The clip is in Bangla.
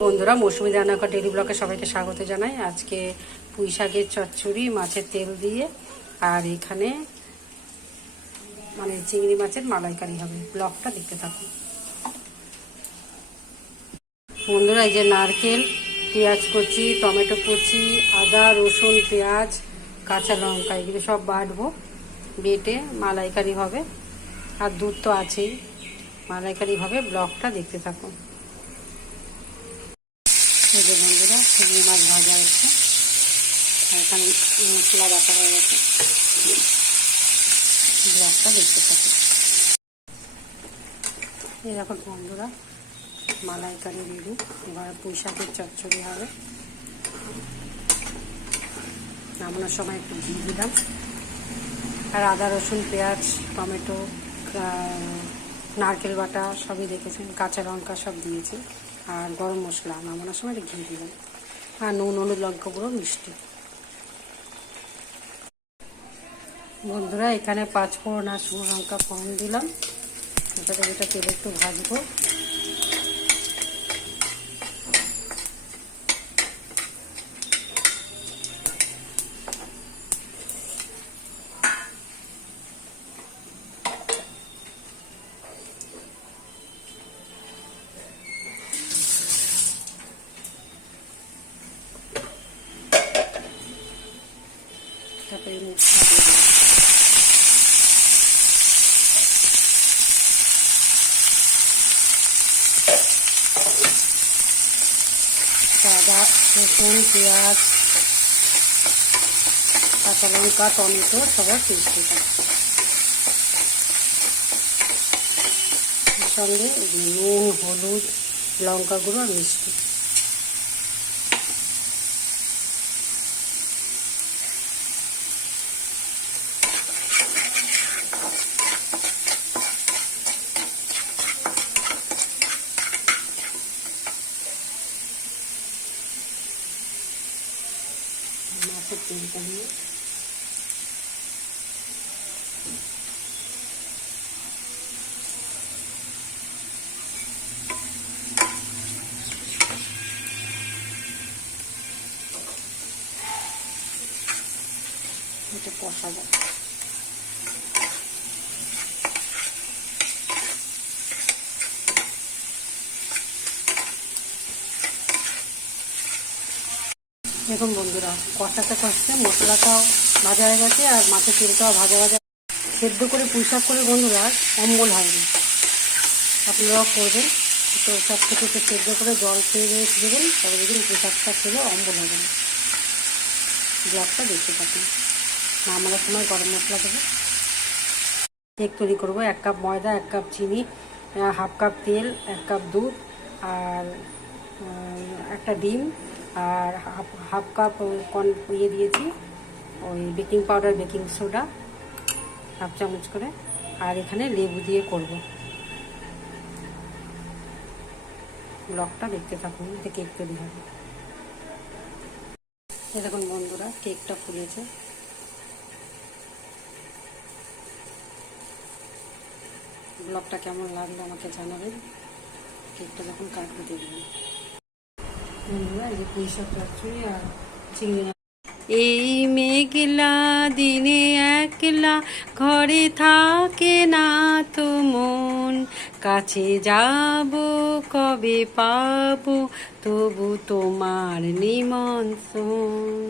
বন্ধুরা, মৌসুমি রান্নাঘর ডেইলি ব্লগে সবাইকে স্বাগত জানাই। আজকে পুঁই শাকের চচ্চড়ি মাছের তেল দিয়ে, আর এখানে চিংড়ি মাছের মালাইকারি হবে। ব্লগটা দেখতে থাকুন বন্ধুরা। এই যে নারকেল, পেঁয়াজ কুচি, টমেটো কুচি, আদা রসুন পেঁয়াজ কাঁচা লঙ্কা এগুলো সব বাটবো, বেটে মালাইকারি হবে। আর দুধ তো আছেই, মালাইকারি হবে। ব্লগটা দেখতে থাকুন। এই যে বন্ধুরা, চিংড়ি মাছ ভাজা হচ্ছে, এখানে মশলা বাটা হয়ে গেছে। ব্লগটা দেখতে থাকুন। এই দেখো বন্ধুরা, মালাইকারি রেডি। এবার পুঁই শাকের চচ্চড়ি হবে। নামানোর সময় একটু ঘি দিলাম, আর আদা রসুন পেঁয়াজ টমেটো নারকেল বাটা সবই দেখেছেন, কাঁচা লঙ্কা সব দিয়েছি, আর গরম মশলা। নামানোর সময় একটু ঘি দিলাম, আর নুন হলুদ লঙ্কা গুঁড়ো মিষ্টি। বন্ধুরা, এখানে 5 ফোড়ন আর শুকনো লঙ্কা ফোড়ন দিলাম। এটা তেলে একটু ভাজবো। তারপরে মশলা দিয়ে দিলাম। আদা রসুন পেঁয়াজ কাঁচা লঙ্কা টমেটো সবার পেস্ট দিলাম। এর সঙ্গে নুন হলুদ লঙ্কা গুঁড়ো আর মিষ্টি। মাছের তেলটা দিয়ে এটা কষাবো। দেখুন বন্ধুরা, কষাতে কষতে মশলাটাও ভাজা হয়ে গেছে, আর মাছের তেলটাও ভাজা ভাজা। সেদ্ধ করে পুঁই শাক করে বন্ধুরা অম্বল হয়নি, আপনারাও করবেন। তো সব থেকে একটু সেদ্ধ করে জল খেয়ে রেখে দেবেন, তবে দেখুন পুঁই শাকটা খেলে অম্বল হবে না। ব্লগটা দেখতে থাকুন। নামানোর সময় গরম মশলা দেবো। কেক তৈরি করবো। 1 কাপ ময়দা, 1 কাপ চিনি, 1/2 কাপ তেল, 1 কাপ দুধ, আর একটা ডিম, আর হাফ কাপ দিয়েছি ওই বেকিং পাউডার বেকিং সোডা 1 চামচ করে, আর এখানে লেবু দিয়ে করব। ব্লগটা দেখতে থাকুন, এতে কেক তৈরি হবে। দেখুন বন্ধুরা, কেকটা ফুলেছে। ব্লগটা কেমন লাগলো আমাকে জানাবেন। কেকটা যখন কাটবে দেখবেন। বন্ধুরা, এই যে পুঁই শাক চচ্চড়ি আর চিংড়ি। এই মেঘলা দিনে একলা ঘরে থাকে না তো মন, কাছে যাব কবে পাবো তবু তোমার নিমন্ত্রণ।